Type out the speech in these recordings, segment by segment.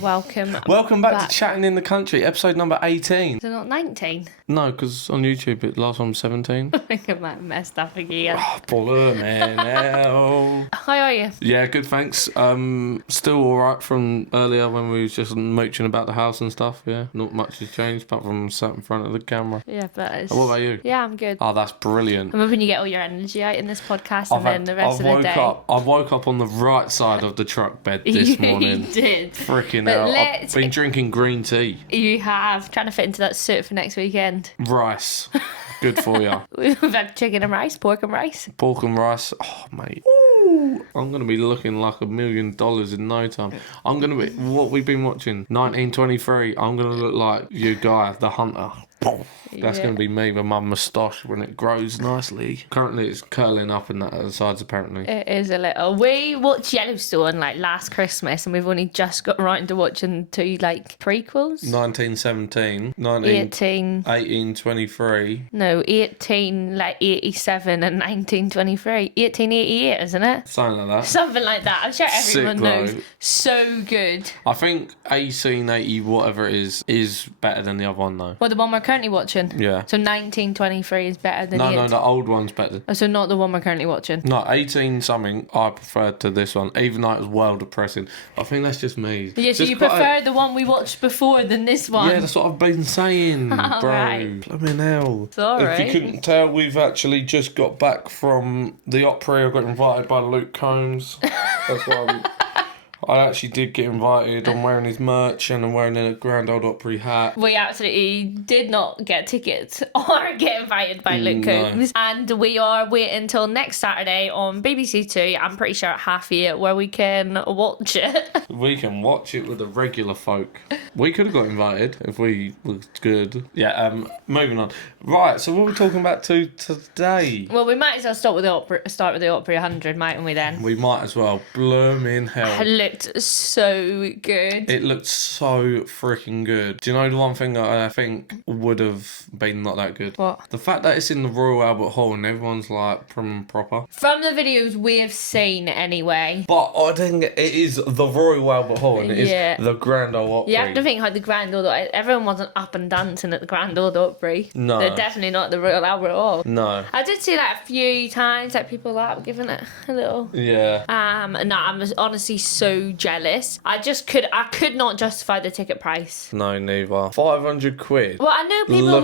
Welcome back to Chatting in the Country, episode number 18. Is it not 19? No, because on YouTube, the last one was 17. I think I might have messed up again. Oh, blimey. How are you? Yeah, good, thanks. Still alright from earlier when we was just mooching about the house and stuff, yeah. Not much has changed apart from sat in front of the camera. Yeah, but it's... What about you? Yeah, I'm good. Oh, that's brilliant. I'm hoping you get all your energy out in this podcast and then the rest of the day. I woke up on the right side of the truck bed this morning. You did. Freaking hell. I've been drinking green tea. You have. Trying to fit into that suit for next weekend. Rice. Good for you. We've had chicken and rice, pork and rice. Pork and rice. Oh, mate. Ooh. I'm going to be looking like $1 million in no time. I'm going to be... What we've been watching? 1923. I'm going to look like you guy, the hunter. That's going to be me with my moustache when it grows nicely. Currently, it's curling up in that at the sides, apparently. It is a little. We watched Yellowstone last Christmas, and we've only just got right into watching two prequels. 1917, 1823. No, 1887 and 1923. 1888, isn't it? Something like that. Something like that. I'm sure everyone Sick, knows. though. So good. I think 1880, whatever it is better than the other one, though. Well, the one we're currently watching. Yeah. So 1923 is better than No, the old one's better. Oh, so not the one we're currently watching. No, 18 something I preferred to this one, even though it was well depressing. I think that's just me. Yeah, so you prefer the one we watched before than this one? Yeah, that's what I've been saying, bro. Right. Blooming hell. It's all right. If you couldn't tell, we've actually just got back from the Opry. I got invited by Luke Combs. That's why I actually did get invited. I'm wearing his merch and I'm wearing a Grand Old Opry hat. We absolutely did not get tickets or get invited by Luke Combs. And we are waiting until next Saturday on BBC Two, I'm pretty sure at 8:30, where we can watch it. We can watch it with the regular folk. We could have got invited if we was good. Yeah, moving on. Right, so what are we talking about today? Well, we might as well start with the Opry 100, mightn't we then? We might as well. Blooming hell. It looked so good. It looked so freaking good. Do you know the one thing that I think would have been not that good? What? The fact that it's in the Royal Albert Hall and everyone's like prim and proper. From the videos we have seen anyway. But I think it is the Royal Albert Hall and it is the Grand Ole Opry. You have to think how the Grand Ole, everyone wasn't up and dancing at the Grand Ole Opry. No. They're definitely not the Royal Albert Hall. No. I did see a few times people giving it a little. Yeah. No, I'm honestly so jealous. I could not justify the ticket price. No, neither. 500 quid. Well, I know people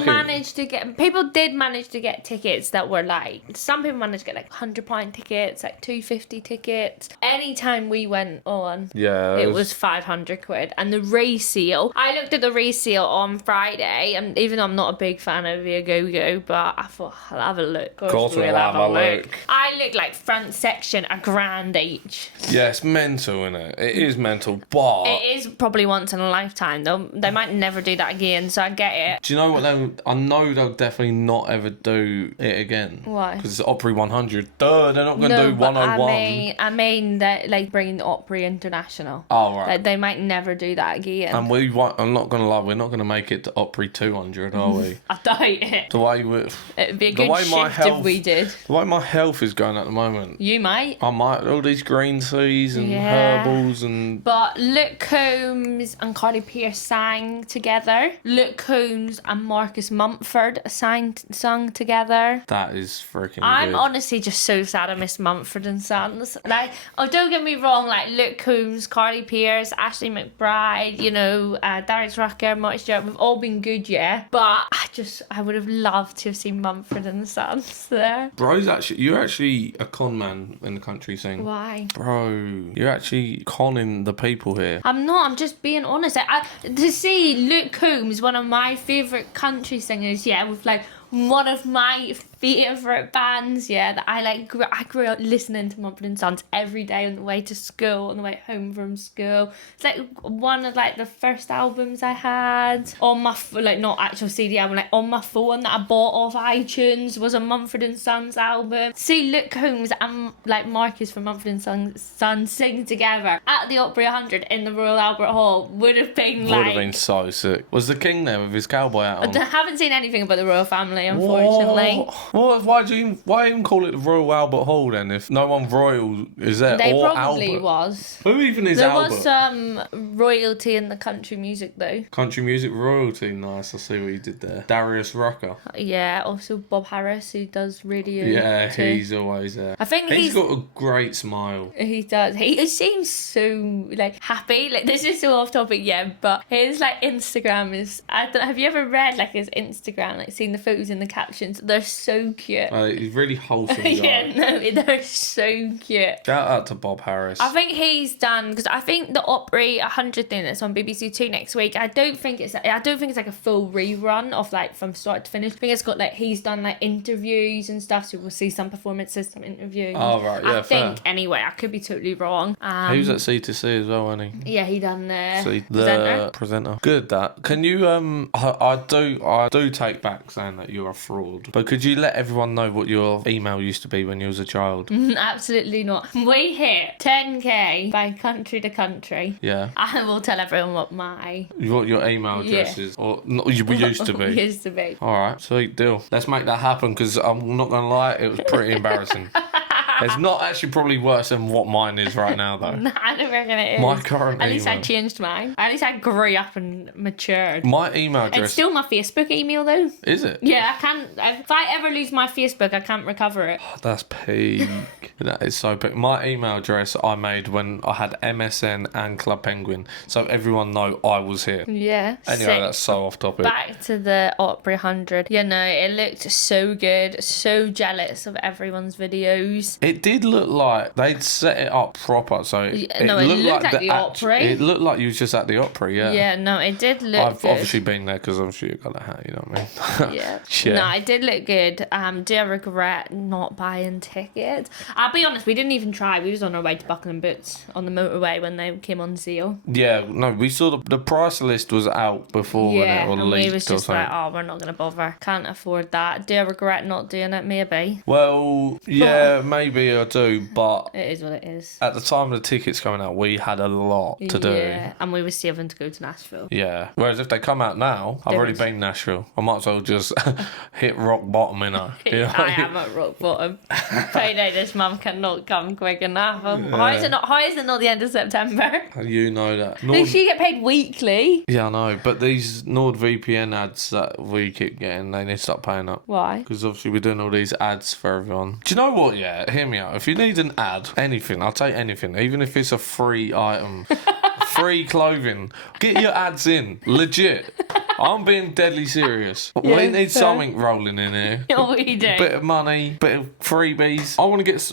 did manage to get tickets that were some people managed to get £100 tickets, £250 tickets. Anytime we went on, it was 500 quid. And the resale, I looked at the resale on Friday, and even though I'm not a big fan of Viagogo, but I thought I'll have a look. Of course we'll have a look. I look front section £1,000 each. Yeah, it's mental, innit? It is mental, but it is probably once in a lifetime though. They might never do that again, so I get it. Do you know what I know they'll definitely not ever do it again. Why? Because it's Opry 100. Duh, they're not going to do 101. I mean that bringing the Opry International. Oh, right. They might never do that again. And I'm not going to lie, we're not going to make it to Opry 200, are we? I doubt it. The way it'd be a good shift if we did. The way my health is going at the moment. You might. I might. All these green teas and herbals and... But Luke Combs and Carly Pearce sang together. Luke Combs and Marcus Mumford sung together. That is freaking I'm good. honestly just so sad I missed Mumford and Sons. Don't get me wrong, Luke Combs, Carly Pearce, Ashley McBride, Darius Rucker, Marty Stewart, we've all been good, yeah. But I would have loved to have seen Mumford and Sons there. You're actually a con man in the country scene. Why? Bro, you're actually conning the people here. I'm not, I'm just being honest. To see Luke Combs, one of my favourite country singers, with one of my favourite bands, that I grew up listening to Mumford & Sons every day on the way to school, on the way home from school. It's one of the first albums I had on my not actual CD album, on my phone that I bought off iTunes was a Mumford & Sons album. See Luke Combs and Marcus from Mumford & Sons sing together at the Opry 100 in the Royal Albert Hall would have been so sick. Was the king there with his cowboy hat on? I haven't seen anything about the royal family, unfortunately. Whoa. Well, why even call it the Royal Albert Hall then if no one royal is there? They or probably Albert? was. Who even is There Albert? was some royalty in the country music though. Country music royalty. Nice. I see what you did there. Darius Rucker. Yeah, also Bob Harris who does radio. Yeah, too. he's always there. I think He's got a great smile. He does. He seems so like happy. Like this is so off topic, yeah. But his like Instagram is. I don't. Have you ever read like his Instagram? Like seen the photos and the captions. They're so cute. He's really wholesome guy. Yeah, no, they're so cute. Shout out to Bob Harris. I think he's done because I think the Opry 100 thing that's on BBC Two next week. I don't think it's like a full rerun of like from start to finish. I think it's got like he's done like interviews and stuff, so we'll see some performances, some interviews. Oh right, yeah, I think anyway. I could be totally wrong. He was at C2C as well, wasn't he? Yeah, he done The presenter. Good that. Can you I do take back saying that you're a fraud. But could you let everyone know what your email used to be when you was a child? Absolutely not. We hit 10k by country to country. Yeah. I will tell everyone what Your email address is, or not, you used to be. Used to be. All right, sweet deal. Let's make that happen because I'm not gonna lie, it was pretty embarrassing. It's not actually probably worse than what mine is right now, though. Nah, I don't reckon it is. My current At least email. I changed mine. At least I grew up and matured. My email address. It's still my Facebook email, though. Is it? Yeah, I can't. If I ever lose my Facebook, I can't recover it. Oh, that's peak. That is so peak. My email address I made when I had MSN and Club Penguin, so everyone know I was here. Yeah. Anyway, sick. that's so off topic. Back to the Opry 100. You know, it looked so good. So jealous of everyone's videos. It did look like they'd set it up proper, so it looked like the Opry. It looked like you was just at the Opry, yeah. Yeah, no, it did look I've good. obviously been there because I'm sure you got a hat, you know what I mean? Yeah. Yeah. No, it did look good. Do I regret not buying tickets? I'll be honest, we didn't even try. We was on our way to Buckingham Boots on the motorway when they came on sale. Yeah, no, we saw the price list was out before Yeah, it or and leaked we was or just something. like, oh, we're not going to bother. Can't afford that. Do I regret not doing it? Maybe. Well, yeah, maybe I do, but It is what it is. at the time of the tickets coming out, we had a lot to do. Yeah, and we were saving to go to Nashville. Yeah. Whereas if they come out now, I've already been Nashville. I might as well just hit rock bottom, innit? Yeah. I am at rock bottom. Payday this month cannot come quick enough. How is it not the end of September? You know that. Does she get paid weekly? Yeah, I know. But these NordVPN ads that we keep getting, they need to stop paying up. Why? Because obviously we're doing all these ads for everyone. Do you know what, yeah? Hear me out. If you need an ad, anything, I'll take anything. Even if it's a free item. Free clothing. Get your ads in. Legit. I'm being deadly serious. Yeah, we need fair. something rolling in here. What we do? Bit of money, bit of freebies. I want to get...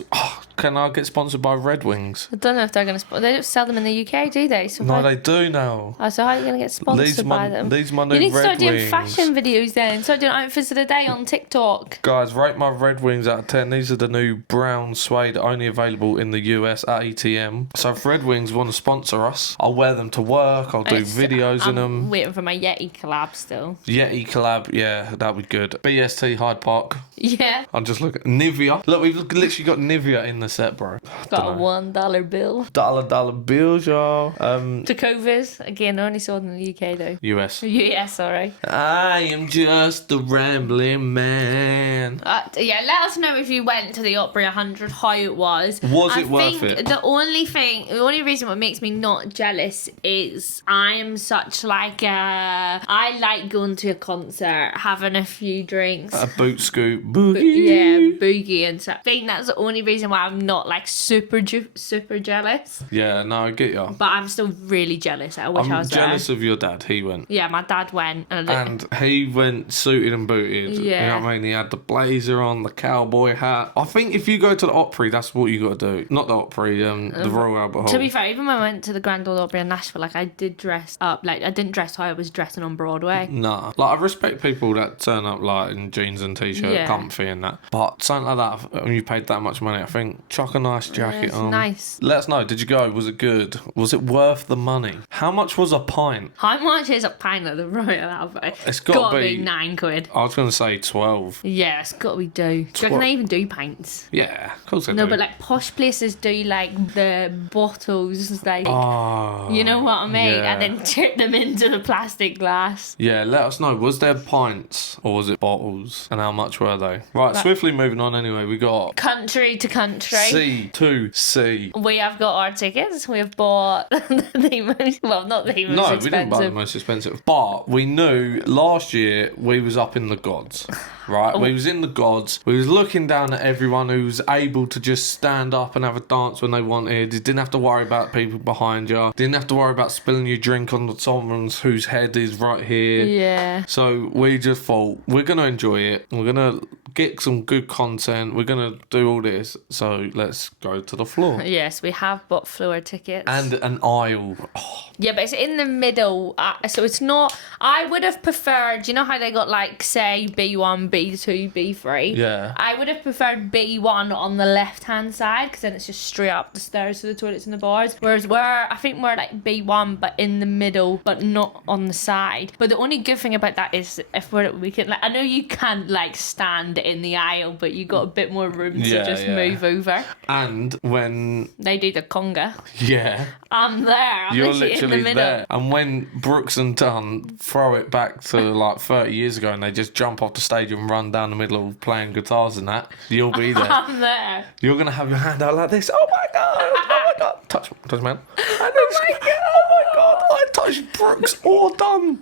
can I get sponsored by Red Wings? I don't know if they're going to... They don't sell them in the UK, do they? So No, they do now. Oh, so how are you going to get sponsored These by them? These my new You need to Red start doing Wings. fashion videos then. Start doing outfits of the day on TikTok. Guys, rate my Red Wings out of 10. These are the new brown suede, only available in the US at ATM. So if Red Wings want to sponsor us, I'll wear them to work. I'll do videos in them. I'm waiting for my Yeti collab still. Yeti collab, yeah, that'd be good. BST Hyde Park. Yeah. I'm just looking. Nivea. Look, we've literally got Nivea in the set, bro. Got a $1 bill. Dollar bills, y'all. Tecovas. Again, only sold in the UK though. US. Yeah, sorry. I am just a rambling man. Yeah, let us know if you went to the Opry 100, how it was. Was it worth it? The only reason what makes me not jealous is I am such like I like going to a concert, having a few drinks. A boot scoot boogie. Yeah, boogie and stuff. I think that's the only reason why I'm not like super jealous. Yeah, no, I get you. But I'm still really jealous. I wish I I'm was jealous there. of your dad. He went. Yeah, my dad went. And he went suited and booted. Yeah. You know what I mean? He had the blazer on, the cowboy hat. I think if you go to the Opry, that's what you got to do. Not the Opry, the Royal Albert Hall. To be fair, even when I went to the Grand Ole Opry in Nashville, like I did dress up. Like I didn't dress how I was dressing on Broadway. Nah. Like, I respect people that turn up, like, in jeans and T-shirt, Yeah. comfy and that. But something like that, when you paid that much money, I think chuck a nice jacket it's on. nice. Let us know. Did you go? Was it good? Was it worth the money? How much was a pint? How much is a pint of the Royal Albert? It's gotta be £9. I was going to say 12. Yeah, it's got to be do. Do you reckon they even do pints? Yeah, of course they No, do. but like posh places do like the bottles, like Oh, you know what I mean, yeah. and then tip them into the plastic glass. Yeah, let us know. Was there pints or was it bottles? And how much were they? Right, swiftly moving on anyway. We got Country to country. C2C. We have got our tickets. We have bought the most, well, not the most No, expensive. we didn't buy the most expensive. But we knew last year we was up in the gods. Right? We was in the gods. We was looking down at everyone who was able to just stand up and have a dance when they wanted. You didn't have to worry about people behind you. Didn't have to worry about spilling your drink on someone's whose head is right here. Yeah. So we just thought, we're going to enjoy it. We're going to get some good content. We're going to do all this. So let's go to the floor. Yes, we have bought floor tickets. And an aisle. Oh, yeah, but it's in the middle. So it's not... I would have preferred... You know how they got, like, say, B1, B2, B3? yeah. I would have preferred B1 on the left-hand side, because then it's just straight up the stairs to the toilets and the bars. Whereas I think we're, like, B1, but in the middle, but not on the side. But the only good thing about that is if we can... Like, I know you can't, like, stand in the aisle, but you got a bit more room to just move over. And when... They do the conga. Yeah. I'm there. I'm You're literally in the literally middle. there. And when Brooks and Dunn throw it back to like 30 years ago and they just jump off the stage and run down the middle playing guitars and that, you'll be there. I'm there. You're going to have your hand out like this. Oh my God. Oh my God. Touch man. Oh my God. Oh my God. I touched Brooks or Dunn.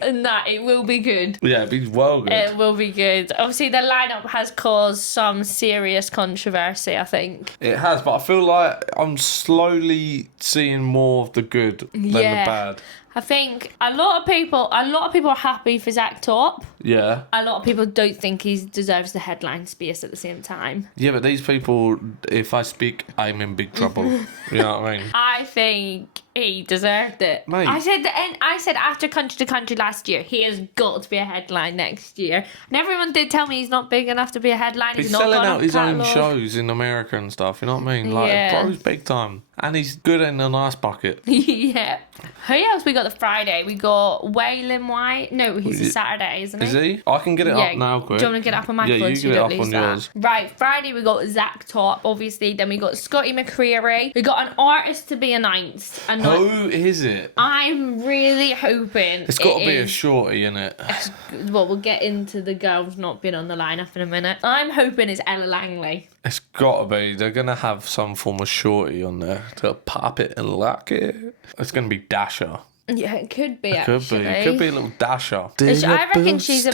And that, it will be good. Yeah, it'd be well good. It will be good. Obviously, the lineup has caused some serious controversy, I think. It has, but I feel like I'm slowly seeing more of the good than the bad. I think a lot of people are happy for Zach Top. Yeah. A lot of people don't think he deserves the headline space at the same time. Yeah, but these people, if I speak, I'm in big trouble. You know what I mean? I think he deserved it. Mate. I said after Country to Country last year, he has got to be a headline next year. And everyone did tell me he's not big enough to be a headline. He's not selling got out his own catalogue. shows in America and stuff, you know what I mean? Like, Yeah. bro's big time. And he's good in a nice bucket. Yeah. Who else we got the Friday? We got Waylon White. No, he's a Saturday, isn't he? Is he? I can get it up now, quick. Do you want to get it up on my Yeah, phone you so get you it don't up lose on that? yours. Right, Friday we got Zach Top, obviously. Then we got Scotty McCreery. We got an artist to be announced. And Who is it? I'm really hoping It's got to be a shorty, innit? Well, we'll get into the girls not being on the lineup in a minute. I'm hoping it's Ella Langley. It's got to be. They're going to have some form of shorty on there to pop it and lock it. It's going to be Dasher. Yeah, it could be, It could be. It could be a little Dasher. I reckon she's a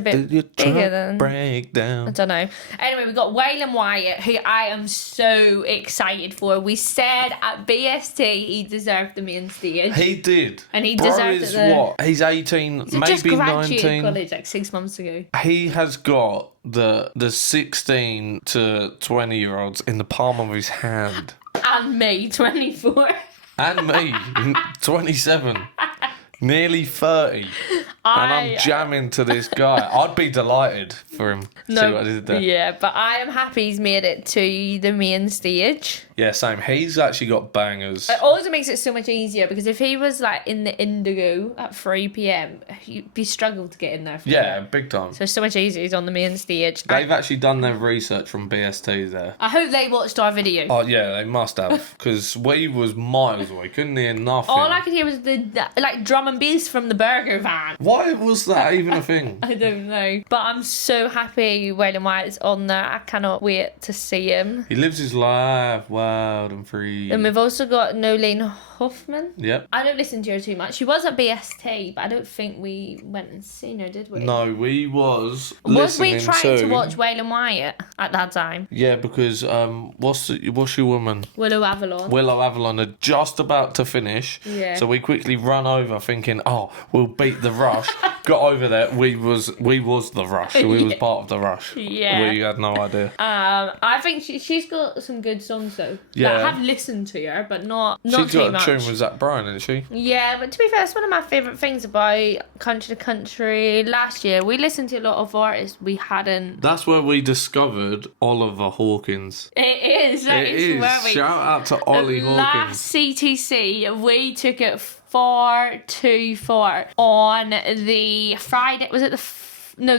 bit bigger than... Breakdown. I don't know. Anyway, we got Waylon Wyatt, who I am so excited for. We said at BST he deserved the main stage. He did. And he Bro deserved is it. what? He's 18, He just maybe graduated 19. college like 6 months ago. He has got the 16 to 20-year-olds in the palm of his hand. And me, 24. And me, 27. Nearly 30. And I'm jamming to this guy. I'd be delighted for him. See what I did there? Yeah, but I am happy he's made it to the main stage. Yeah, same. He's actually got bangers. It also makes it so much easier because if he was like in the Indigo at 3 p.m, you'd be struggled to get in there. Yeah, big time. So it's so much easier. He's on the main stage. They've actually done their research from BST there. I hope they watched our video. Oh, yeah, they must have. Because we was miles away. Couldn't hear nothing. All I could hear was the like drum and bass from the burger van. Why was that even a thing? I don't know. But I'm so happy Waylon Wyatt's on there. I cannot wait to see him. He lives his life wild and free. And we've also got Nolene Hoffman. Yep. I don't listen to her too much. She was at BST, but I don't think we went and seen her, did we? No, we was Was we listening trying to watch Waylon Wyatt at that time? Yeah, because what's your woman? Willow Avalon. Willow Avalon are just about to finish. Yeah. So we quickly run over thinking, oh, we'll beat the rush. got over there, we was the rush. We was part of the rush. Yeah. We had no idea. I think she's got some good songs though. Yeah. Like, I have listened to her, but not She's too got a much. tune with Zach Bryan, isn't she? Yeah, but to be fair, it's one of my favourite things about Country to Country. Last year, we listened to a lot of artists we hadn't. That's where we discovered Oliver Hawkins. It is. That It is is. where we. Shout out to Ollie Last Hawkins. C2C, we took it 4-4 on the Friday. Was it the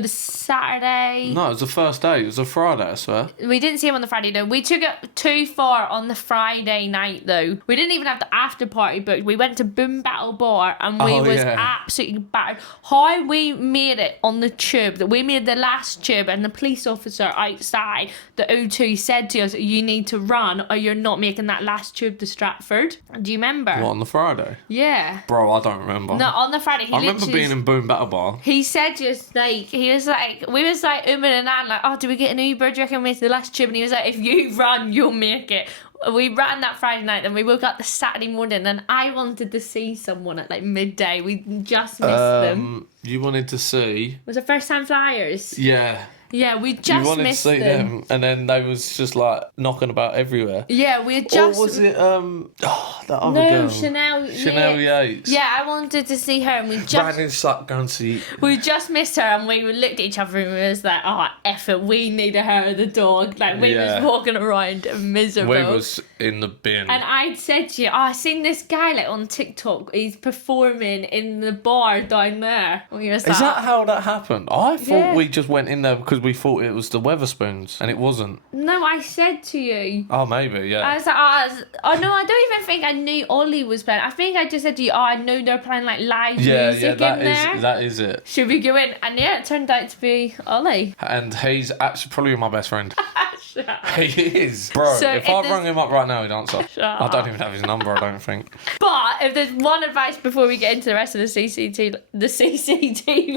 Saturday? No, it was the first day. It was a Friday, I swear. We didn't see him on the Friday though. We took it 2-4 on the Friday night though. We didn't even have the after party booked. We went to Boom Battle Bar and we was absolutely battered. How we made it on the tube, that we made the last tube, and the police officer outside the O2 said to us, "You need to run or you're not making that last tube to Stratford." Do you remember? What, on the Friday? Yeah. Bro, I don't remember. No, on the Friday. I remember being in Boom Battle Bar. He said just like, we was like, and Ann, like, oh, do we get an Uber? Do you reckon we make the last tube? And he was like, if you run, you'll make it. We ran that Friday night and we woke up the Saturday morning and I wanted to see someone at like midday. We just missed them. You wanted to see? Was it First Time Flyers? Yeah. Yeah, we just You wanted missed to see them, and then they was just like knocking about everywhere. Yeah, we had just. Or was it that other no, girl? Chanel Yates. Yeah, I wanted to see her, and we just. Ran in going to see. We just missed her, and we looked at each other, and we was like, "Oh, F it, we needed her, the dog." Like we was walking around miserable. We was in the bin. And I'd said to you, I seen this guy like on TikTok. He's performing in the bar down there. Is that how that happened? I thought we just went in there because we thought it was the Weatherspoons, and it wasn't. No, I said to you. Oh, maybe, yeah. I was like, oh no, I don't even think I knew Ollie was playing. I think I just said to you, I know they're playing like live music in there. That is it. Should we go in? And yeah, it turned out to be Ollie. And he's actually probably my best friend. Shut up. He is. Bro, So if I rang him up right now, he'd answer. Shut I don't up. even have his number, I don't think. But if there's one advice before we get into the rest of the CCTV.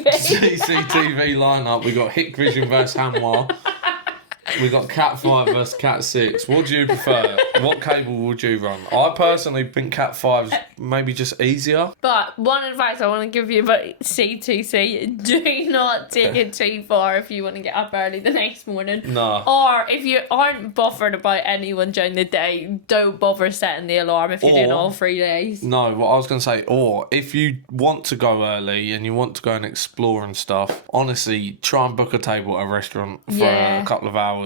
CCTV lineup, we got Hikvision versus Hanwha. We got Cat 5 versus Cat 6. What do you prefer? What cable would you run? I personally think Cat 5's maybe just easier. But one advice I want to give you about C2C, do not take it too far if you want to get up early the next morning. No. Or if you aren't bothered about anyone during the day, don't bother setting the alarm if you're doing all 3 days. No, what I was going to say, or if you want to go early and you want to go and explore and stuff, honestly, try and book a table at a restaurant for a couple of hours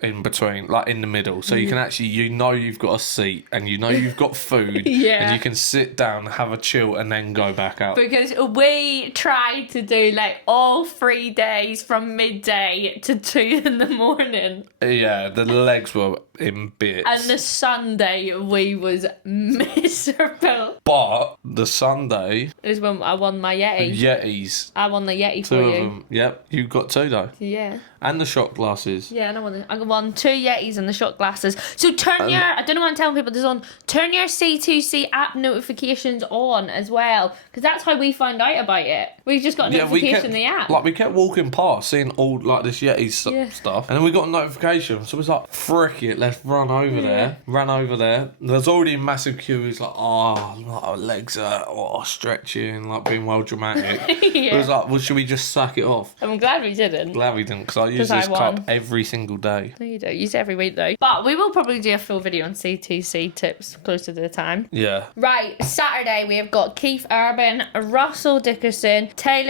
in between, like in the middle, so you can actually, you've got a seat and you've got food and you can sit down, have a chill, and then go back out. Because we tried to do like all 3 days from midday to 2 in the morning. Yeah, the legs were in bits. And the Sunday we was miserable. But the Sunday Is when I won my Yeti. Yetis. I won the Yeti Two for of you. them. Yep, you got two though. Yeah. And the shot glasses. Yeah, and I won 2 Yetis and the shot glasses. So turn your, I don't know why I'm telling people this on, turn your C2C app notifications on as well. Because that's how we found out about it. We just got a notification in the app. Like, we kept walking past, seeing all, like, this Yeti stuff. And then we got a notification. So it was like, frick it, let's run over there. Ran over there. There's already a massive queue. It's like, our legs are stretching, like, being well dramatic. It was like, well, should we just sack it off? I'm glad we didn't. Glad we didn't, because I use this cup every single day. No, you don't. Use it every week though. But we will probably do a full video on C2C tips closer to the time. Yeah. Right, Saturday we have got Keith Urban, Russell Dickerson, Braden,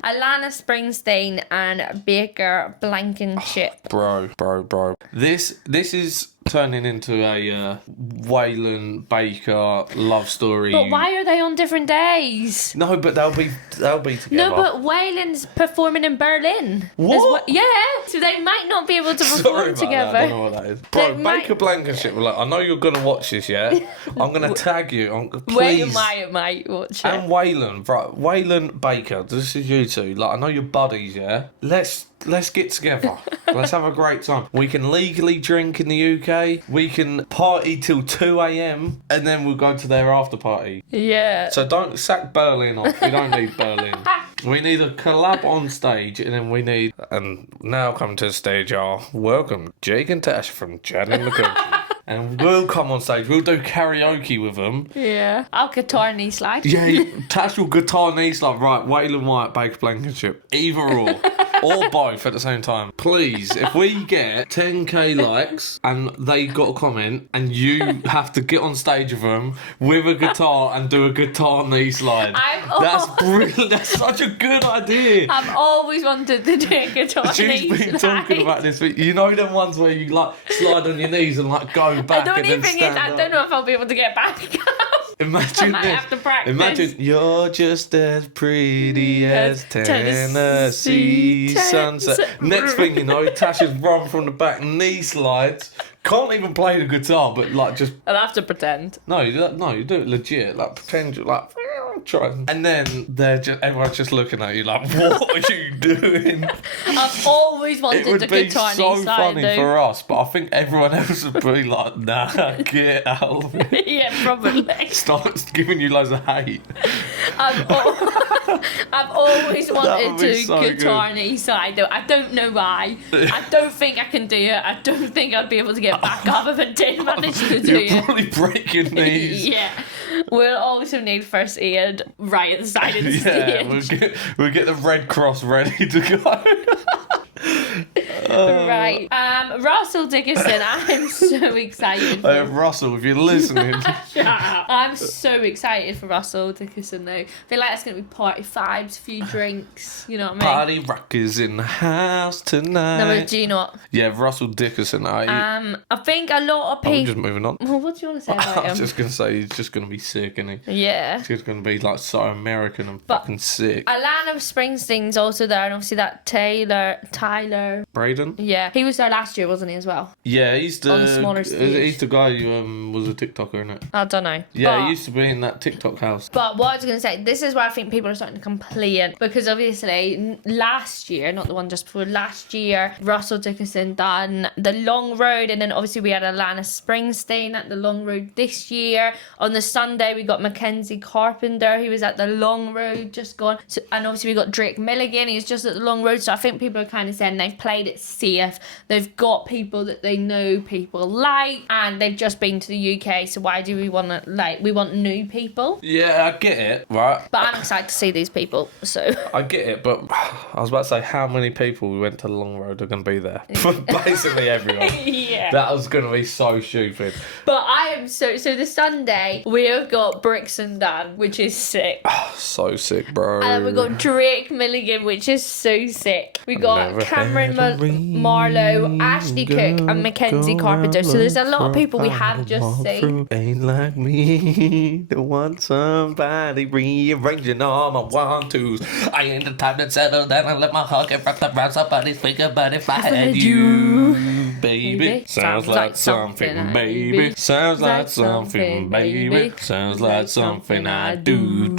Alana Springsteen, and Baker Blankenship. Bro. This is turning into a Waylon Baker love story. But why are they on different days? No, but they'll be together. No, but Waylon's performing in Berlin. What? Yeah, so they might not be able to perform Sorry about together. that. I don't know what that is. Bro, Baker Blankenship, like, I know you're going to watch this, yeah? I'm going to tag you. Please. Might watch it. And Waylon, bro. Waylon Baker, this is you two. Like, I know you're buddies, yeah? Let's get together. Let's have a great time. We can legally drink in the UK. We can party till 2 a.m. and then we'll go to their after party. Yeah. So don't sack Berlin off. We don't need Berlin. We need a collab on stage, and then we need... And now come to the stage, y'all. Welcome, Jake and Tash from Chatting the Country. and we'll come on stage. We'll do karaoke with them. Yeah. I'll guitar knee slide. Yeah, Tash will guitar knee slide. Right, Waylon White, Baker Blankenship. Either or. Or both at the same time. Please, if we get 10k likes and they got a comment and you have to get on stage with them with a guitar and do a guitar knee slide. That's brilliant. That's such a good idea. I've always wanted to do a guitar knee slide. She's been talking about this. You know them ones where you like slide on your knees and like go back and then stand up. I don't know if I'll be able to get back up. Imagine I might this. have to practice. Imagine you're just as pretty as Tennessee sunset. Next thing you know, Tasha's run from the back, knee slides. Can't even play the guitar, but like just. I'll have to pretend. No, you do it legit. Like pretend you're like. Try. And then everyone's just looking at you like, what are you doing? I've always wanted a guitar knee slide. It would be so funny for us, but I think everyone else would be like, nah, get out of it. Yeah, probably. Starts giving you loads of hate. I've always wanted to so guitar knee slide though. I don't know why. I don't think I can do it. I don't think I'd be able to get back up if I did manage to do it. You'll probably break your knees. Yeah. We'll also need first aid right at the side of the stage. We'll get the Red Cross ready to go. Right. Russell Dickinson, I'm so excited. Russell, if you're listening. Shut up. I'm so excited for Russell Dickinson though. I feel like it's going to be party vibes, a few drinks, you know what I mean? Party rockers in the house tonight. No, but do you know what? Yeah, Russell Dickinson. I think a lot of people... I'm just moving on. Well, what do you want to say about him? I was just going to say he's just going to be sick, isn't he? Yeah. He's just going to be like so American and fucking sick. Alana Springsteen's also there, and obviously that Tyler... Braden? Yeah. He was there last year, wasn't he, as well? Yeah, he's the... On the smaller stage. He's the guy who was a TikToker, isn't it? I don't know. Yeah, he used to be in that TikTok house. But what I was going to say, this is where I think people are starting to complain, because obviously last year, not the one just before, last year, Russell Dickinson done the Long Road, and then obviously we had Alana Springsteen at the Long Road this year. On the Sunday, we got Mackenzie Carpenter, he was at the Long Road, just gone. So, and obviously we got Drake Milligan, he's just at the Long Road. So I think people are kind of saying they've played it safe. They've got people that they know people like, and they've just been to the UK. So why do we want to, like, we want new people? Yeah, I get it, right? But I'm excited to see these people, so... I get it, but I was about to say how many people we went to the Long Road are going to be there. Basically everyone. Yeah. That was going to be so stupid. But I am so this Sunday, we have got Bricks and Dan, which is sick. So sick, bro. And then we've got Drake Milligan, which is so sick. We got Cameron Marlowe, Ashley Cook, and Mackenzie Carpenter. So there's a lot of people we have just seen. Ain't like me to want somebody rearranging all my one-twos. I ain't the type that settle down and let my heart get wrapped around somebody's finger. But if I had you, baby, sounds like something, baby. Sounds like something, baby. Sounds like something I do.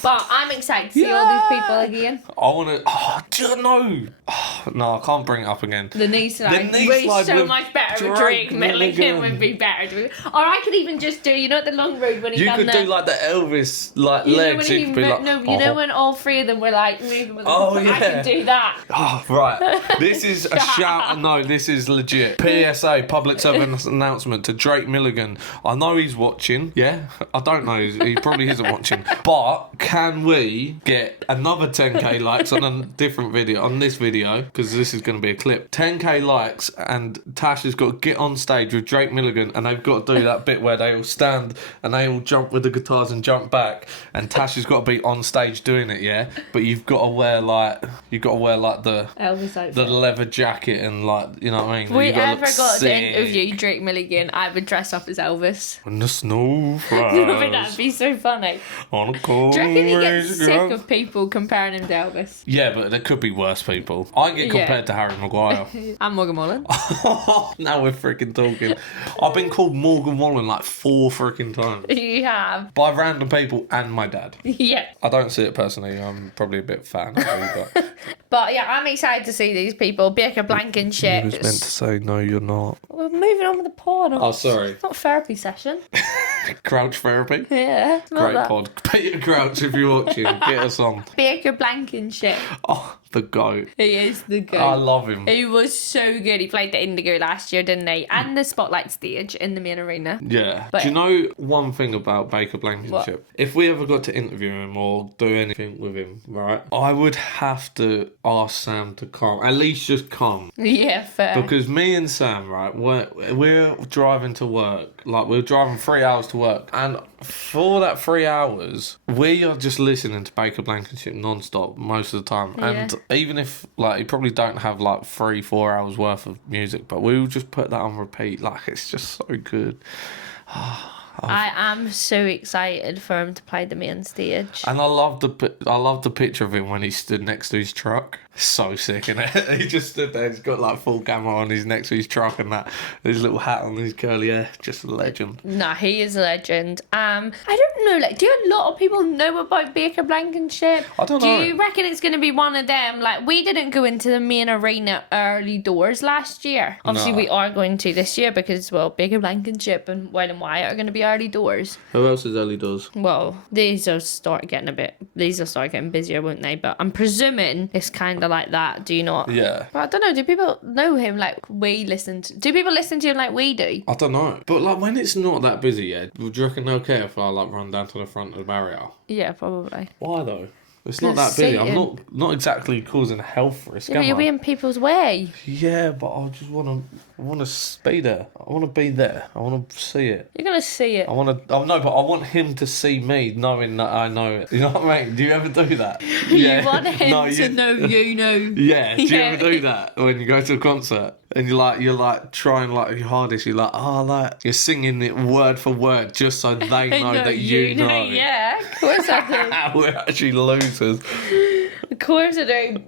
But I'm excited to see all these people again. I want to... Oh, do you know? Oh, no, I can't bring it up again. The knee slide. So much better with Drake Milligan would be better. Or I could even just do, you know, the Long Road when he done You could do like the Elvis legs. You know when all three of them were like moving with yeah. I could do that. Oh, right. This is a shout. No, this is legit. PSA, public service announcement to Drake Milligan. I know he's watching. Yeah, I don't know. He probably isn't watching. But can we get another 10k likes on a different video, on this video, because this is going to be a clip. 10k likes, and Tash has got to get on stage with Drake Milligan, and they've got to do that bit where they all stand and they all jump with the guitars and jump back, and Tash has got to be on stage doing it, yeah. But you've got to wear like the Elvis outfit. The leather jacket and like, you know what I mean. If we ever got to interview Drake Milligan, I would dress up as Elvis. When the snow flies. I mean, that'd be so funny. On a cold. Do you reckon he gets sick of people comparing him to Elvis? Yeah, but there could be worse people. I get compared to Harry Maguire. I'm Morgan Wallen. Now we're freaking talking. I've been called Morgan Wallen like 4 freaking times. You have. By random people and my dad. Yeah. I don't see it personally. I'm probably a bit fat. But yeah, I'm excited to see these people. Baker Blankenship. You was meant to say no, you're not. We're moving on with the pod. Oh, sorry. It's not a therapy session. Crouch therapy. Yeah. Great pod. Peter Crouch, if you're watching, get us on. Baker Blankenship. Oh, the GOAT. He is the I goat. love him. He was so good. He played the Indigo last year, didn't he? And the Spotlight stage in the main arena. Yeah. But- Do you know one thing about Baker Blankenship? If we ever got to interview him or do anything with him, right, I would have to ask Sam to come. At least just come. Yeah, fair. Because me and Sam, right, we're driving to work. Like, we're driving 3 hours to work. And for that 3 hours, we are just listening to Baker Blankenship non-stop most of the time. Yeah. And even if, like, you probably don't have, like, 3-4 hours worth of music, but we will just put that on repeat. Like, it's just so good. I am so excited for him to play the main stage. And I love the picture of him when he stood next to his truck. So sick, isn't it? He just stood there. He's got like full camo on. He's next to his truck and that his little hat on, his curly hair. Just a legend. Nah, he is a legend. I don't know. Like, do a lot of people know about Baker Blankenship? I don't know. Do you reckon it's going to be one of them? Like, we didn't go into the main arena early doors last year. Obviously, No. we are going to this year because, well, Baker Blankenship and Wild and Wyatt are going to be early doors. Who else is early doors? Well, these will start getting busier, won't they? But I'm presuming it's kind of like that. Do you not? Yeah. But I don't know. Do people know him like we listen to? Do people listen to him like we do? I don't know. But like when it's not that busy yet, would you reckon they'll care if I like run down to the front of the barrier? Yeah, probably. Why though? It's not that Because busy. I'm Satan- not exactly causing a health risk, Yeah, but am you'll I? be in people's way. Yeah, but I just want to be there. I want to be there. I want to see it. You're gonna see it. I want to. Oh no, but I want him to see me, knowing that I know it. You know what I mean? Do you ever do that? You want him No, to know you know. Yeah. Do you Yeah. ever do that when you go to a concert and you're like trying like your hardest? You're like, oh, like you're singing it word for word just so they I know that you know. Yeah, of course I We're actually losers. do. Of course I do.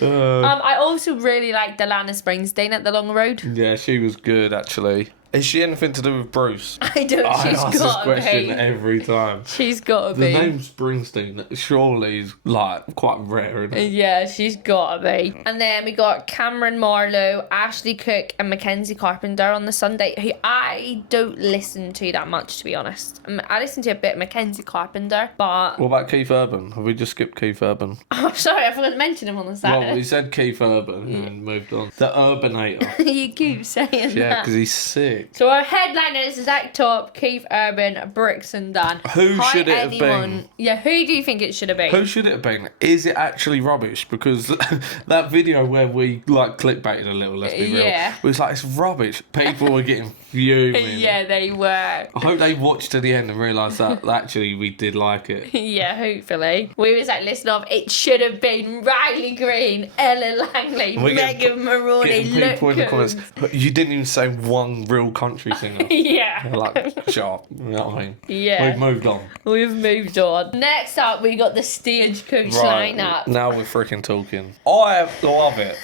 I also really liked Alana Springsteen at the Long Road. Yeah, she was good actually. Is she anything to do with Bruce? I don't. I She's ask this got to question be. every time. She's got to The be. name Springsteen surely is like quite rare, isn't it? Yeah, she's gotta be. And then we got Cameron Marlowe, Ashley Cook, and Mackenzie Carpenter on the Sunday, who I don't listen to that much, to be honest. I listen to a bit of Mackenzie Carpenter, but What about Keith Urban? Have we just skipped Keith Urban? I'm sorry, I forgot to mention him on the Well, Saturday. we said Keith Urban and moved on. The Urbanator. You keep saying Yeah, that. because he's sick. So our headliners is Zach Top, Keith Urban, Brooks and Dan. Who Hi, should it have anyone. been? Yeah, who do you think it should have been? Who should it have been? Is it actually rubbish? Because that video where we like clickbaited a little, let's be real, Yeah. was like, it's rubbish. People were getting fuming. Yeah, they were. I hope they watched to the end and realised that actually we did like it. Yeah, hopefully. We was like, listen off, it should have been Riley Green, Ella Langley, We're Megan Maroney, Getting Luke people in the comments. Combs. But you didn't even say one real country singer. Yeah. Like, sharp. You know what I mean? Yeah. We've moved on. We've moved on. Next up, we got the Stagecoach lineup. Now we're freaking talking. I love it.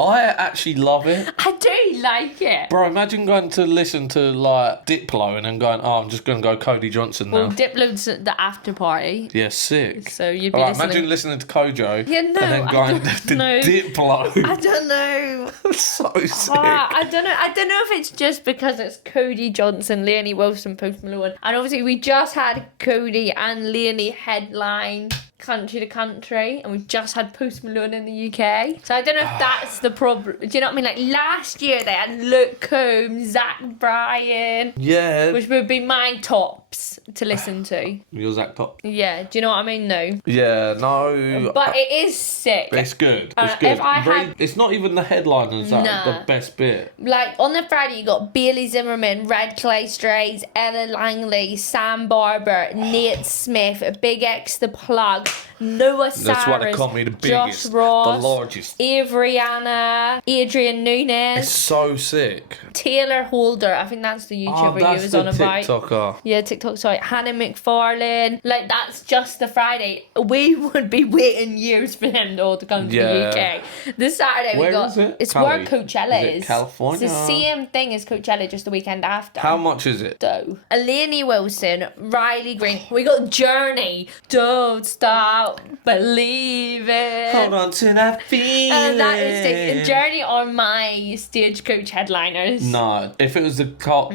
I actually love it. I do like it. Bro, imagine going to listen to like Diplo and then going, oh, I'm just going to go Cody Johnson now. Well, Diplo's at the after party, Yeah, sick. so you'd be Alright, listening. imagine listening to Kojo Yeah, no, and then I going don't to know. Diplo. I don't know. So sick. I don't know. I don't know if it's just because it's Cody Johnson, Leonie Wilson, Post Malone, and obviously we just had Cody and Leonie headline Country to Country, and we just had Post Malone in the UK. So I don't know if that's the problem. Do you know what I mean? Like last year they had Luke Combs, Zach Bryan, Yeah. which would be my tops to listen to. You're Zach Top. Yeah, do you know what I mean? No, Yeah, no. but it is sick. It's good. Uh, It's good. if I had- It's not even the headliners that Nah. are the best bit. Like on the Friday, you got Bailey Zimmerman, Red Clay Strays, Ella Langley, Sam Barber, Nate Smith, Big X the Plug, Noah Cyrus, That's why they call me the biggest, Josh Ross, the largest. Avriana, Adrian Nunes, It's so sick. Taylor Holder. I think that's the YouTuber you that's was the on about. TikToker. Yeah, TikTok, sorry. Hannah McFarlane. Like, that's just the Friday. We would be waiting years for them to all to come to Yeah. the UK. This Saturday Where we got... is it? It's Cali? where Coachella Is it is. California? It's the same thing as Coachella, just the weekend after. How much is it? So, Eleni Wilson, Riley Green. We got Journey. Don't stop out. Believe it. Hold on to that feeling. And that is the Journey on my Stagecoach headliners. No, if it was the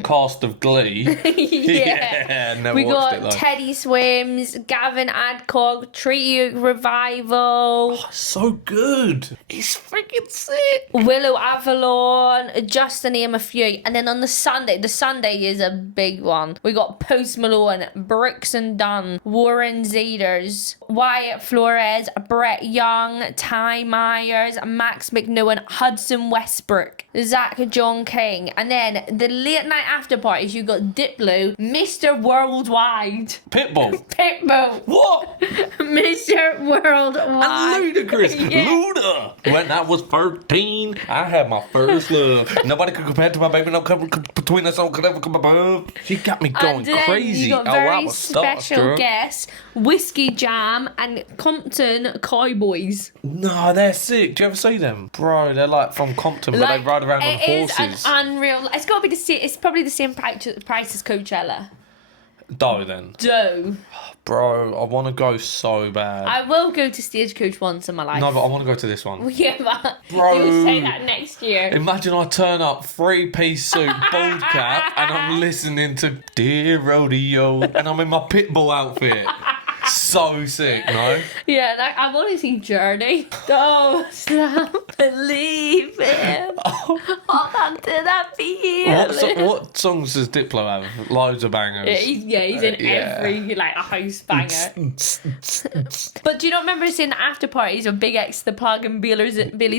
cast of Glee. Yeah. Never We watched got it though. Teddy Swims, Gavin Adcock, Treaty Revival, So good. He's freaking sick. Willow Avalon, just to name a few. And then on the Sunday is a big one. We got Post Malone, Brooks and Dunn, Warren Zeders, Wyatt Flores, Brett Young, Ty Myers, Max McNowan, Hudson Westbrook, Zach John King. And then the late night after parties, you got Diplo, Mr. Worldwide. Pitbull. What? Mr. Worldwide. And Ludacris. Yeah. Luda. When I was 13, I had my first love. Nobody could compare to my baby. No cover between us. No could ever come above. She got me going And then crazy. you got I very was special starstruck. guests, Whiskey Jam and Compton Cowboys. No, they're sick. Do you ever see them? Bro, they're like from Compton, but they ride around on it is horses. an unreal. It's got to be the same. It's probably the same price as Coachella. Doe then. Doe. Bro, I want to go so bad. I will go to Stagecoach once in my life. No, but I want to go to this one. Yeah, but Bro. you'll say that next year. Imagine I turn up, 3-piece suit, bald cap, and I'm listening to Dear Rodeo, and I'm in my Pitbull outfit. So sick, no? Yeah, like, I've only seen Journey. Don't stop believing. Hold on to that feeling. What songs does Diplo have? Loads of bangers. He's in every like a house banger. But do you not remember seeing the after parties of Big X, The Plug, and Billy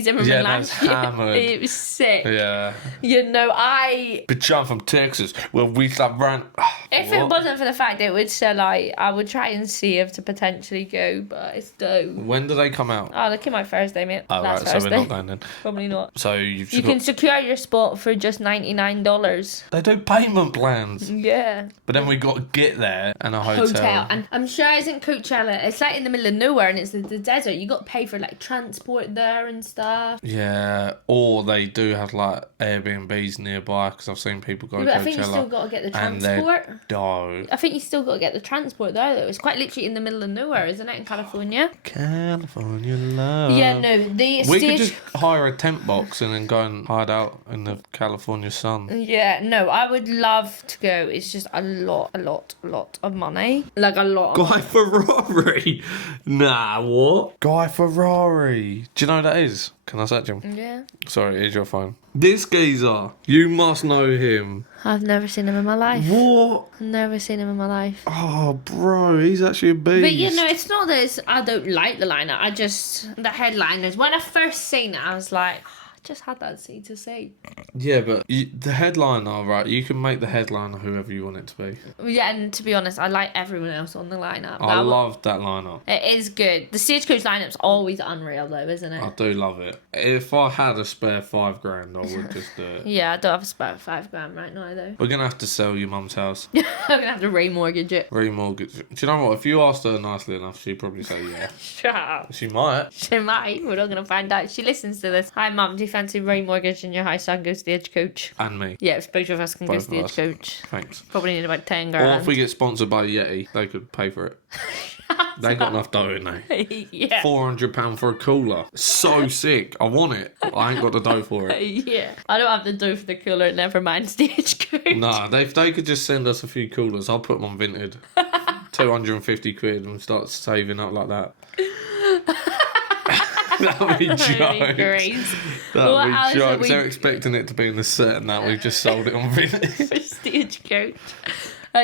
Zimmerman Yeah, last that's year? hammered. It was sick. Yeah. You know, I Bitch, I'm from Texas, where we stop running. if it wasn't for the fact that it would sell out, I would try and see if to potentially go, but it's dope. When do they come out? Oh, they came out Thursday, mate. Oh, Last right, so Thursday. we're not going then. Probably not. So you've You just can got... secure your spot for just $99. They do payment plans. Yeah. But then we got to get there and a hotel. And I'm sure it's in Coachella. It's like in the middle of nowhere and it's the desert. You got to pay for like transport there and stuff. Yeah, or they do have like Airbnbs nearby because I've seen people go to But Coachella. I think you still got to get the and they're transport. dope. I think you still got to get the transport there though. It's quite literally in the middle of nowhere, isn't it, in California? California love. Yeah, no. The We stage. could just hire a tent box and then go and hide out in the California sun. Yeah, no, I would love to go. It's just a lot of money. Like a lot. Guy Ferrari? Nah, what? Guy Ferrari. Do you know who that is? Can I search him? Yeah. Sorry, here's your phone. This geezer. You must know him. I've never seen him in my life. What? Never seen him in my life. Oh, bro, he's actually a beast. But you know, it's not that I don't like the lineup. I just the headliners. When I first seen it, I was like, I just had that C2C. Yeah, but the headliner, right? You can make the headliner whoever you want it to be. Yeah, and to be honest, I like everyone else on the lineup. I love that lineup. It is good. The Stagecoach lineup's always unreal, though, isn't it? I do love it. If I had a spare $5,000, I would just do it. Yeah, I don't have about $5,000 right now, though. We're gonna have to sell your mum's house, I'm gonna have to remortgage it. remortgage. Do you know what? If you asked her nicely enough, she'd probably say yeah. Shut up. She might. She might. We're not gonna find out. She listens to this. Hi, Mum. Do you fancy remortgaging your house and go Stagecoach? And me. Yeah, if both of us can Both go of us. Stagecoach. Thanks. Probably need about 10 Or grand. if we get sponsored by Yeti, they could pay for it. They ain't got enough dough in they. Yeah. £400 for a cooler. So sick. I want it. I ain't got the dough for it. Yeah. I don't have the dough for the cooler, never mind Stagecoach. Nah, if they could just send us a few coolers, I'll put them on Vinted. 250 quid and start saving up like that. That'd be jokes. That'd be great. That'd else be have jokes. we- They're expecting it to be in the set and that we've just sold it on Vinted. For Stagecoach.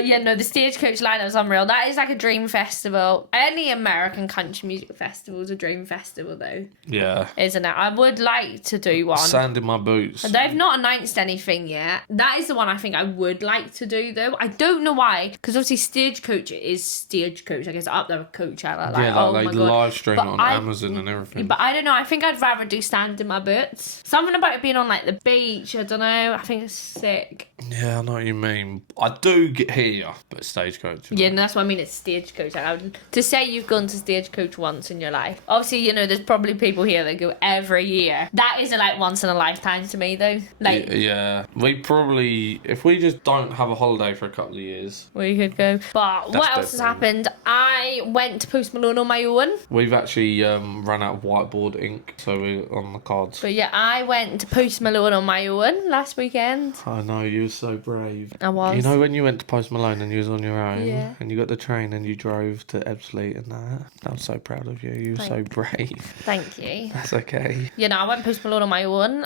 Yeah, no, the Stagecoach lineup's unreal. That is like a dream festival. Any American country music festival is a dream festival, though, Yeah. isn't it? I would like to do one. Sand in my boots. They've not announced anything yet. That is the one I think I would like to do, though. I don't know why, because obviously Stagecoach is Stagecoach. I guess up there with Coachella. Like, Yeah, oh like my they God. live stream But it on I- Amazon and everything. But I don't know. I think I'd rather do Stand in My Boots. Something about it being on like the beach. I don't know. I think it's sick. Yeah, I know what you mean. I do hear you, but Stagecoach. Yeah, and that's what I mean. It's Stagecoach. To say you've gone to Stagecoach once in your life, obviously, you know, there's probably people here that go every year. That isn't like once in a lifetime to me, though. Like, yeah, we probably, if we just don't have a holiday for a couple of years, we could go. But what else has happened? I went to Post Malone on my own. We've actually run out of whiteboard ink, so we're on the cards. But yeah, I went to Post Malone on my own last weekend. I know, you were so brave. I was. You know when you went to Post Malone and you was on your own, Yeah. and you got the train and you drove to Ebbsfleet and that? I'm so proud of you. You were so brave. Thank you. That's okay. You know, I went Post Malone on my own.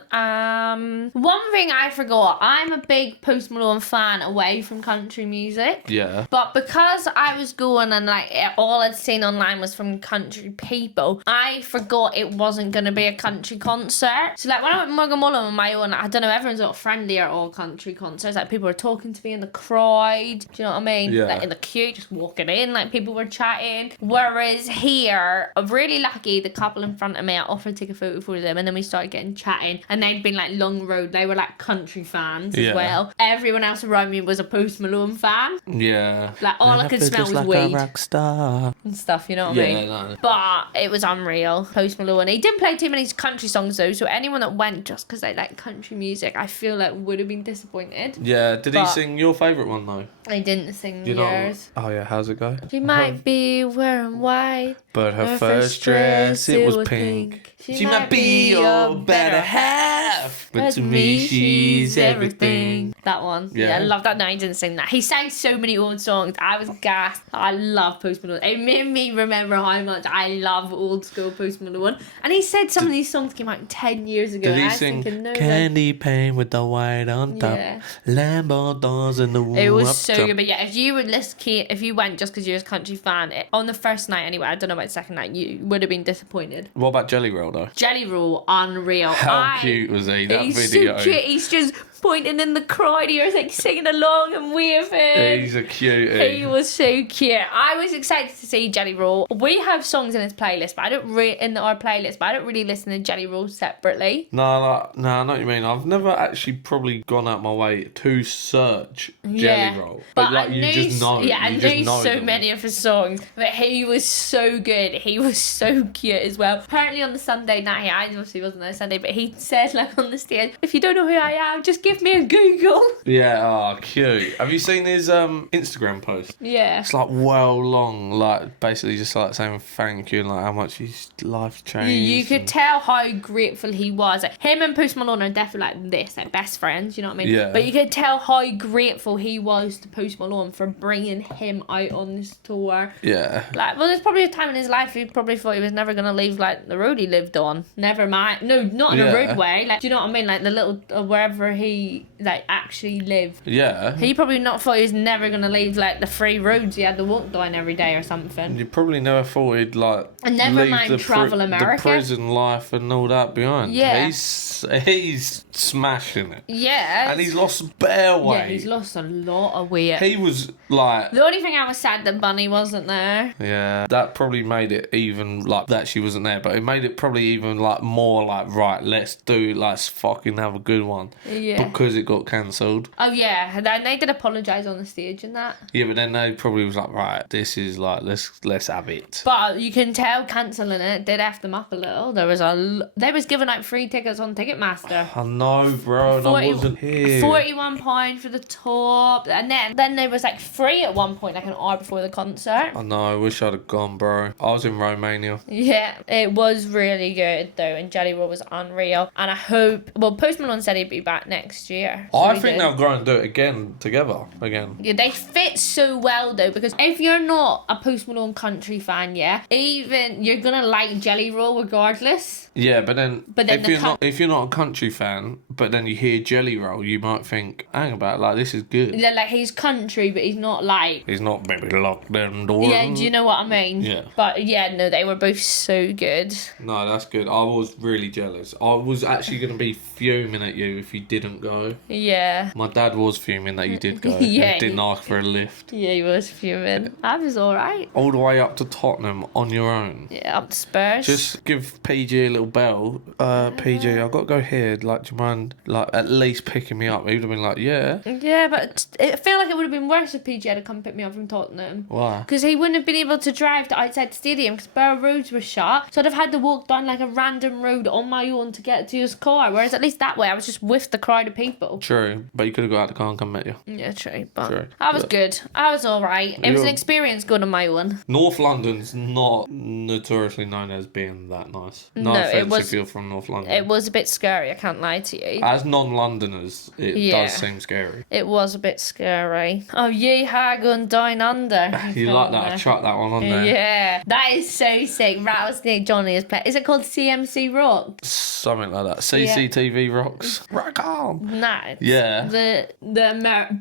One thing I forgot, I'm a big Post Malone fan away from country music. Yeah. But because I was going and like all I'd seen online was from country people, I forgot it wasn't going to be a country concert. So like when I went to Mugger Mullen on my own, I don't know, everyone's not friendly at all country concerts. Like people were talking to me in the crowd. Do you know what I mean? Yeah. Like in the queue, just walking in, like people were chatting. Whereas here, I'm really lucky, the couple in front of me, I offered to take a photo for them and then we started getting chatting. And they'd been like long road, they were like country fans as well. Everyone else around me was a Post Malone fan. Yeah. Like all I could smell was weed and stuff, you know what I mean? No. But it was unreal. Post Malone. He didn't play too many country songs though, so anyone that went just because they like country music, I feel like would have been disappointed. Yeah, did he sing your favourite one though? I didn't sing You yours. Oh yeah, how's it go? She might be wearing white, but her first dress, it was pink. She might be your better half, but to me she's everything. That one. Yeah, I love that. No, he didn't sing that. He sang so many old songs. I was gassed. I love Post Malone. It made me remember how much I love old school Post Malone. And he said some of these songs came out 10 years ago. Did he and I was sing thinking, no, Candy Paint with the white on top? Yeah. Lambo doors in the womb. It was so good. But yeah, if you would listen, if you went just because you're a country fan, on the first night anyway, I don't know about the second night, you would have been disappointed. What about Jelly Roll though? Jelly Roll, unreal. How cute was he? That he's video. So cute. He's just pointing in the crowd. He was like singing along and waving. He's a cutie. He was so cute. I was excited to see Jelly Roll. We have songs in his playlist, but I don't our playlist, but I don't really listen to Jelly Roll separately. No, I know what you mean. I've never actually probably gone out my way to search Jelly Roll, but like you just know. Yeah, I know so them. many of his songs. But he was so good. He was so cute as well. Apparently on the Sunday night, I obviously wasn't there Sunday, but he said like on the stage, "If you don't know who I am, just give me a Google." Yeah, oh, cute. Have you seen his Instagram post? Yeah. It's like well long, like basically just like saying thank you and like how much his life changed. You could tell how grateful he was. Like, him and Post Malone are definitely like this, like best friends, you know what I mean? Yeah. But you could tell how grateful he was to Post Malone for bringing him out on this tour. Yeah. Like, well, there's probably a time in his life he probably thought he was never going to leave, like, the road he lived on. Never mind. No, not in a roadway. Like, do you know what I mean? Like, the little, wherever he, like, actually lived. Yeah. He probably not thought he was never going to leave, like, the free roads he had to walk down every day or something. You probably never thought he'd, like, and never leave mind travel America. the prison life and all that behind. Yeah. He's smashing it. Yeah. And he's lost bare weight. Yeah, he's lost a lot of weight. He was, like... The only thing I was sad that Bunny wasn't there. Yeah, that probably made it even, like, that she wasn't there, but it made it probably even, like, more, like, right, let's fucking have a good one. Yeah. Because it got cancelled. Oh, yeah. And then they did apologise on the stage and that. Yeah, but then they probably was like, right, this is, like, let's have it. But you can tell cancelling it did F them up a little. They was giving out free tickets on Ticketmaster. I know, bro, and I wasn't here. £41 for the top. And then there was, like, free at one point, like an hour before the concert. I know, I wish I'd have gone, bro. I was in Romania. Yeah, it was really good, though, and Jelly Roll was unreal. And I hope... Well, Post Malone said he'd be back next year. So I think they'll go and do it again, together, again. Yeah, they fit so well, though, because if you're not a Post Malone country fan, yeah, even you're gonna like Jelly Roll regardless. Yeah, but then if you're not a country fan, but then you hear Jelly Roll, you might think, hang about, like, this is good. Like, he's country, but he's not like... He's not maybe locked down doors. Yeah, do you know what I mean? Yeah. But yeah, no, they were both so good. No, that's good. I was really jealous. I was actually going to be fuming at you if you didn't go. Yeah. My dad was fuming that you did go. Yeah. And didn't ask for a lift. Yeah, he was fuming. I was alright. All the way up to Tottenham on your own. Yeah, up to Spurs. Just give PG a little little bell. PG, I've got to go here. Like, do you mind, like, at least picking me up? He would have been like, yeah. Yeah, but I feel like it would have been worse if PG had to come pick me up from Tottenham. Why? Because he wouldn't have been able to drive to outside the stadium because Borough roads were shut. So I'd have had to walk down like a random road on my own to get to his car. Whereas at least that way I was just with the crowd of people. True, but you could have got out the car and come met you. Yeah, true. But True. I was good. I was alright. It was an You're- experience going on my own. North London's not notoriously known as being that nice. No, No, it offence was- if you're from North London. It was a bit scary, I can't lie to you. As non-Londoners, it Yeah. does seem scary. It was a bit scary. Oh, yeehaw, going down under. You like that? I chucked that one on there. Yeah, that is so sick. Rattlesnake Johnny is playing. Is it called CMC Rock? Something like that. CCTV rocks. Rock on. Nice. Yeah.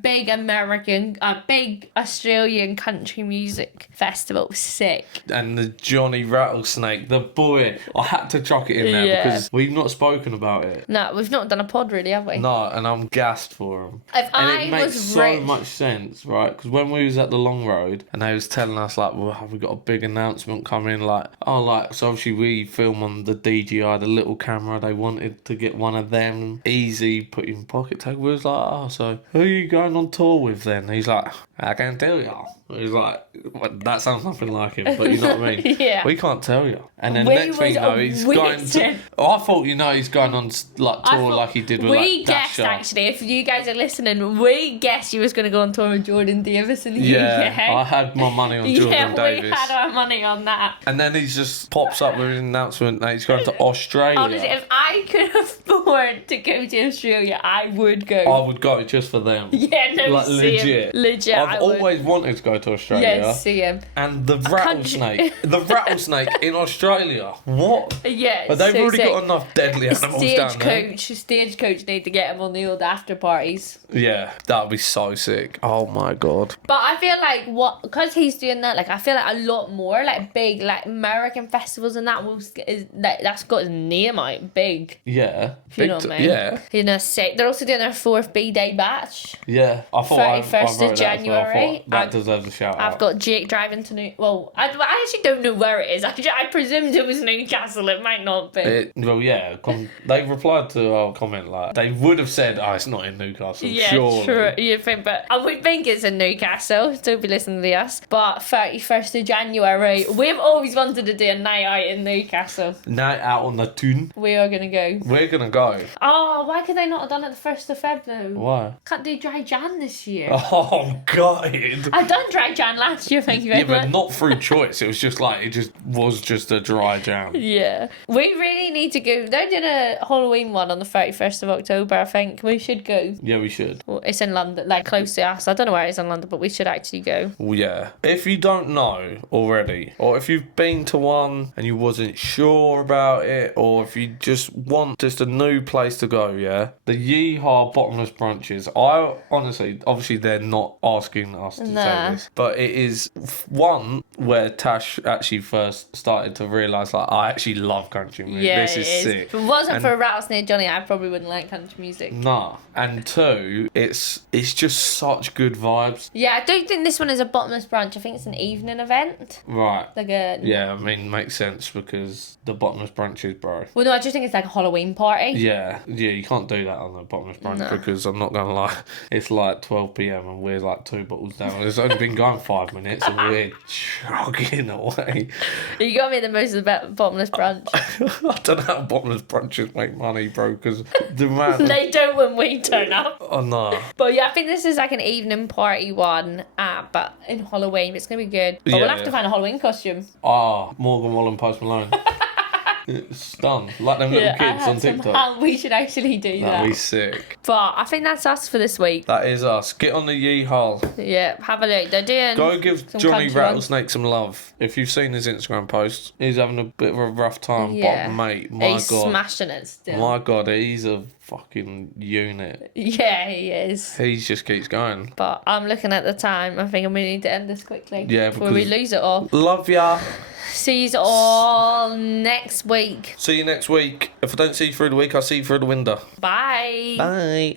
Big American, big Australian country music festival. Sick. And the Johnny Rattlesnake, the boy. I had to chuck it in there Yeah. because we've not spoken about it. No, we've not done a pod really, have we? No, and I'm gassed for him. If And I it makes was so rich, much sense, right? Because when we was at the Long Road and they was telling us like, well, have we got a big announcement coming? Like, oh, like, so obviously we film on the DJI, the little camera. They wanted to get one of them. Easy, put in pocket tag. We was like, oh, so who are you going on tour with then? He's like, I can't tell y'all. He's like, well, that sounds nothing like him, but you know what I mean? Yeah. We can't tell you. And then We next thing you was know, he's going to. waiting. Oh, I thought, you know, he's going on like I tour thought- like he did with we like guessed Dasher. actually, if you guys are listening, we guessed you was going to go on tour with Jordan Davis and Yeah, I had my money on Jordan yeah, Davis. we had our money on that. And then he just pops up with an announcement that he's going to Australia. Honestly, if I could afford to go to Australia, I would go. I would go just for them. Yeah, no, Like, see legit. him. Legit, I've I would. always wanted to go to Australia. Yeah, see him. And the rattlesnake. The rattlesnake in Australia. What? Yeah, But they've so already sick. got enough deadly animals down there. Stagecoach need to get him on the old after parties. Yeah, that'd be so sick. Oh my god. But I feel like because he's doing that, like I feel like a lot more like big like American festivals and that that's got his name out big. Yeah. If you know what I mean. Yeah. You know, sick. They're also doing their 4th B-Day batch. Yeah. I thought 31st I of wrote January. That, as well. I thought that deserves a shout out. I've got Jake driving to I actually don't know where it is. I presumed it was Newcastle. It might not be. Well, yeah, they replied to our comment like they would have said, "Oh, it's not in Newcastle." Yeah, surely. true. You think, but we think it's in Newcastle. Don't be listening to us. But 31st of January, we've always wanted to do a night out in Newcastle. Night out on the tune. We are gonna go. We're gonna go. Oh, why could they not have done it the 1st of Feb though? Why? Can't do Dry Jan this year. Oh God. I've done Dry Jan last year. Thank you very Yeah, but much. not through choice. It was just like it was just a dry jam. Yeah, we really need to go. They're doing a Halloween one on the 31st of October. I think we should go. Yeah, we should. Well, it's in London, like close to us. I don't know where it is in London, but we should actually go. Well, yeah. If you don't know already, or if you've been to one and you wasn't sure about it, or if you just want just a new place to go, yeah, the Yeehaw Bottomless Brunches. I honestly, obviously, they're not asking us to Nah. say this, but it is one where Tash actually first started to realise like I actually love country music. Yeah, This is it is. sick. If it wasn't And- for Rattlesnake Johnny, I probably wouldn't like country music. Nah, and two, it's just such good vibes. Yeah, I don't think this one is a bottomless brunch. I think it's an evening event. Right. Like a Yeah, I mean, makes sense because the bottomless brunches, bro. Well, no, I just think it's like a Halloween party. Yeah, you can't do that on the bottomless brunch No. because I'm not gonna lie, it's like 12 p.m. and we're like 2 bottles down. It's only been going 5 minutes and we're chugging away. You got me the most of the bottomless brunch. I don't know how bottomless brunches make money, bro. Because the man, They don't when we turn up. oh no, But yeah, I think this is like an evening party one, but in Halloween. It's going to be good. But we'll Yeah, have to yeah. find a Halloween costume. Morgan Wallen, Post Malone. It's done like them little Yeah, I kids on had some TikTok. help. We should actually do That'd be that. sick. But I think that's us for this week. That is us. Get on the Yeehaw. Yeah, have a look. They're doing Go give some Johnny country Rattlesnake some love. If you've seen his Instagram post, he's having a bit of a rough time. Yeah. But mate, my He's God. smashing it still. My God, he's a fucking unit. Yeah, he is. He just keeps going. But I'm looking at the time. I think I'm going to need to end this quickly. Yeah, before we because- lose it all. Love ya. See you all next week. See you next week. If I don't see you through the week, I'll see you through the window. Bye. Bye.